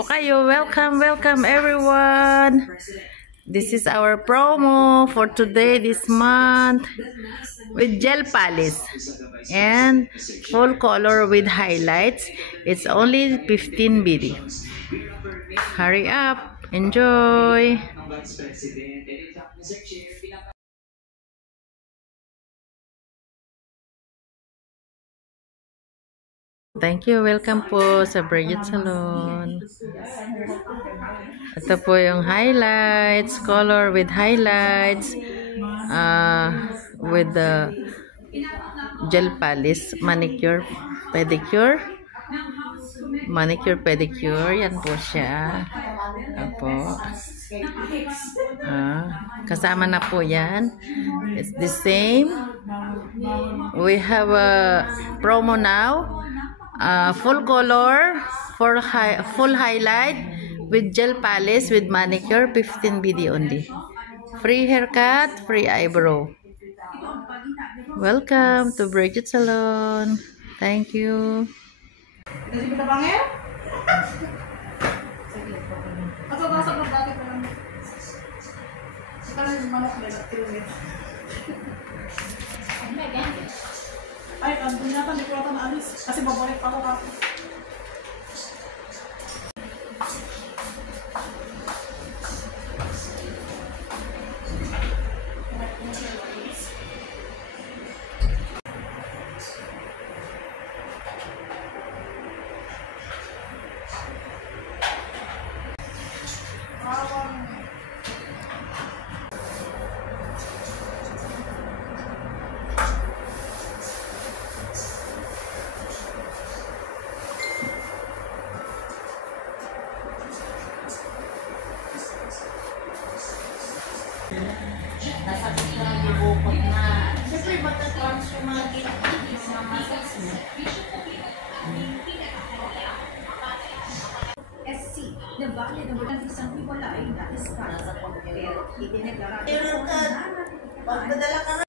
po kayo. Welcome everyone. This is our promo for today, this month, with gel polish and full color with highlights. It's only 15 BD. Hurry up, enjoy. Thank you. Welcome po sa Bridget Salon. Ito po yung highlights, color with highlights, with the gel polish, manicure, pedicure. Yan po siya. Apo. Kasama na po yan. It's the same. We have a promo now. Full color for full highlight with gel polish with manicure, 15 BD only. Free haircut, free eyebrow. Welcome to Bridget Salon. Thank you. Ay, andun yata, hindi ko yata naalis. Kasi babalik pa ako kasi. Nasa picture yung bukod na. Siyempre, magta-trans yung mga gilid, yung mga muscles mo. SC, na valid ang walang isang hiwalay na iskat. Pero itinaglara Pagpadala ka nga.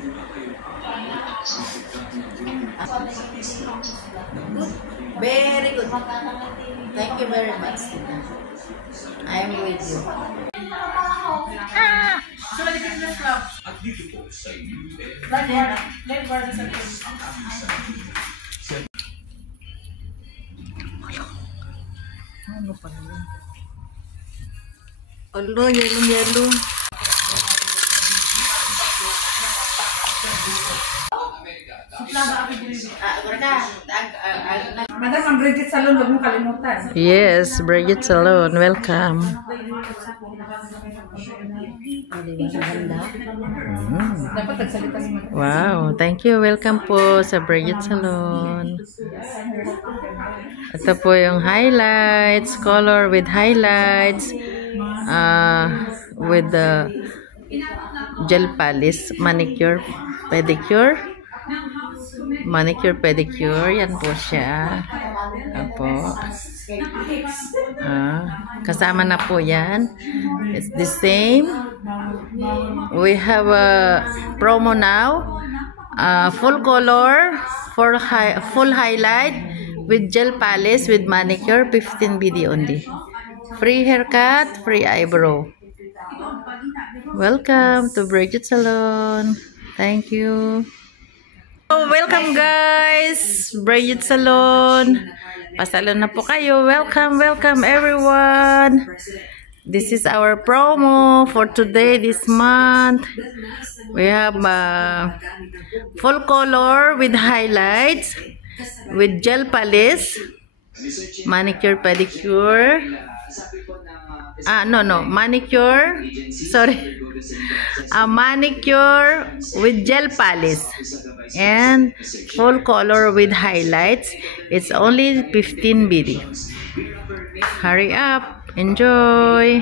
Very good. Thank you very much. I'm with you. At dito po sa Late guard sa Ano pa yun? Alo, yellow. Madam, ang Bridget Salon, huwag mong kalimutan. Yes, Bridget Salon. Welcome. Dapat nagsalita si Madam. Wow, thank you. Welcome po sa Bridget Salon. Ito po yung highlights, color with highlights, with the gel polish, manicure, pedicure. Yan po siya. Apo. Kasama na po yan. It's the same. We have a promo now. Full color for full highlight with gel polish with manicure, 15 BD only. Free haircut, free eyebrow. Welcome to Bridget Salon. Thank you. Welcome guys, Bridget Salon. Pasalon na po kayo. Welcome everyone. This is our promo for today, this month. We have full color with highlights, with gel polish, manicure, pedicure. Manicure. Sorry. Manicure with gel polish and full color with highlights. It's only 15 BD. Hurry up, enjoy.